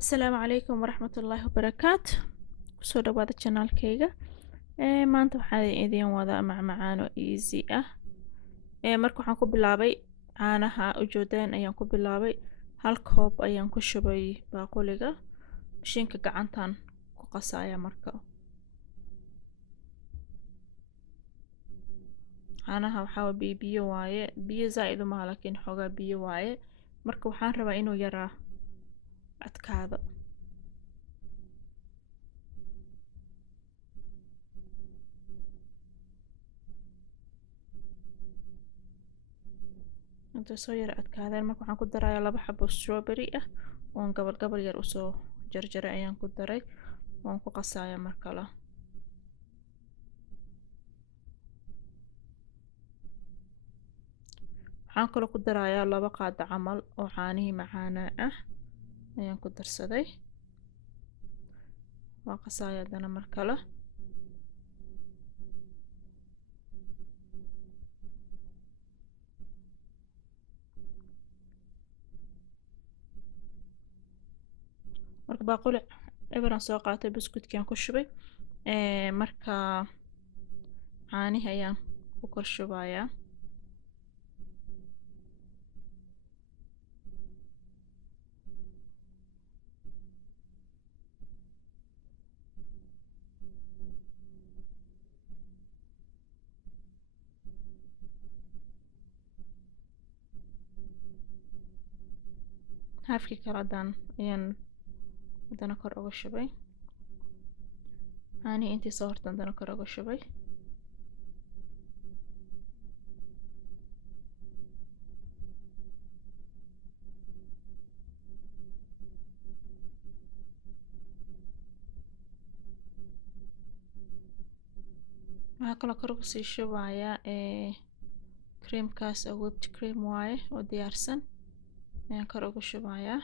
Asalaamu calaykum waraxmatullaahi wabarakaatu. Kusoo dhawaada channelkayga. Maanta waxaa idin wada macmacaan oo easy ah. Marka waxaan ku bilaabay caanaha ujeedaan ayaan ku bilaabay. Hal koob ayaan ku shubay baaquliga. Mashiinka gacantan ku qasaya marka. Caanaha waxaa biyo waaye. Biyo zaid uma aha laakiin xoogaa biyo waaye. Marka waxaan rabaa inuu yaraa adkaado. inta soo yar adkaadeen marka waxaan ku darayaa 2 xabo strawberry ah oo gabal yar usoo jarjaray ayaan ku daray waan ku qasayaa mar kale waxaan kaloo ku darayaa 2 qaado camal oo caanihi macaana ah ayaan ku darsaday waan qasayaa dana mar kale marka baaquli eberan soo qaatay buskudkii aan ku shubay marka caanihi ayaan ku kor shubayaa halfkii kale ayaan dana kor uga shubay caanihi intii soo hortan dana kor uga shubay waxaa kaloo kor uga sii shubayaa creamkaas oo whipped cream waaye oo diyaarsan ayaan kor uga shubayaa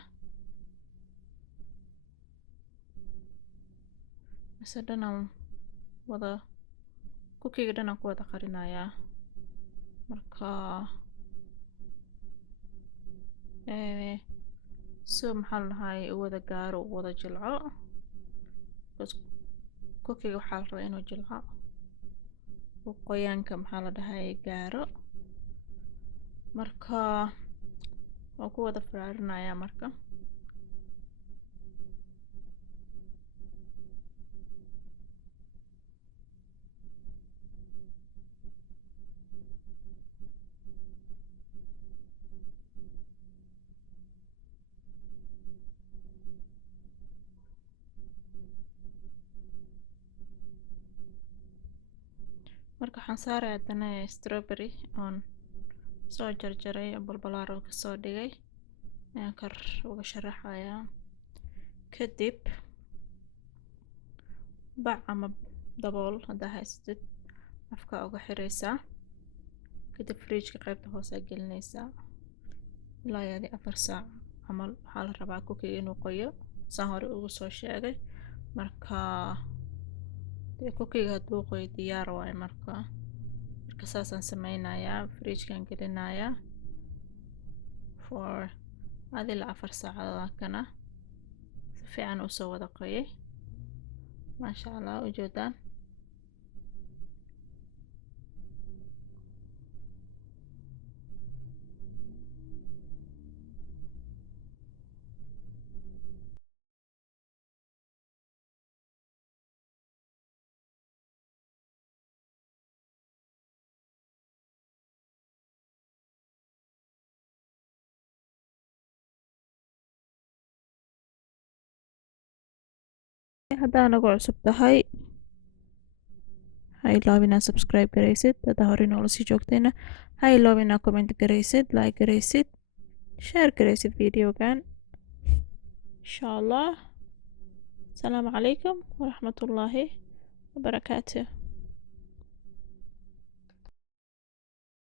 mise dhanaan wada kukiga dhanaan ku wada qarinayaa marka soo maxaa la dhahay wada gaaro wada jilco kukiga waxaa la rabaa inuu jilco qoyaanka maxaa la dhahay gaaro marka waan ku wada firaarinayaa marka waxaan saarayaa dana strawberry on soo jarjaray balbalaaro ka soo dhigay ayaan kor uga sharaxayaa kadib bac ama dabool haddaa haysatid afka uga xiraysaa kadib fridge-ka qaybta hoose gelinaysaa ilaa 4 saac camal waxaa la rabaa kukiga inuu qoyo saan hore ugu soo sheegay marka kukiga hadduu qoyo diyaar waaye marka saasaan sameynayaa fridge-kan gelinayaa for adila 4 saacadood kana si fiican u soo wada qoyay maasha Allah ujeedaan haddaa nagu cusub tahay ha ilaawin inaad subscribe garaysid haddaa hore noola sii joogtayna ha ilaawin inaad comment garaysid like garaysid share garaysid videogan insha Allah asalaamu calaykum waraxmatullaahi wabarakaatuh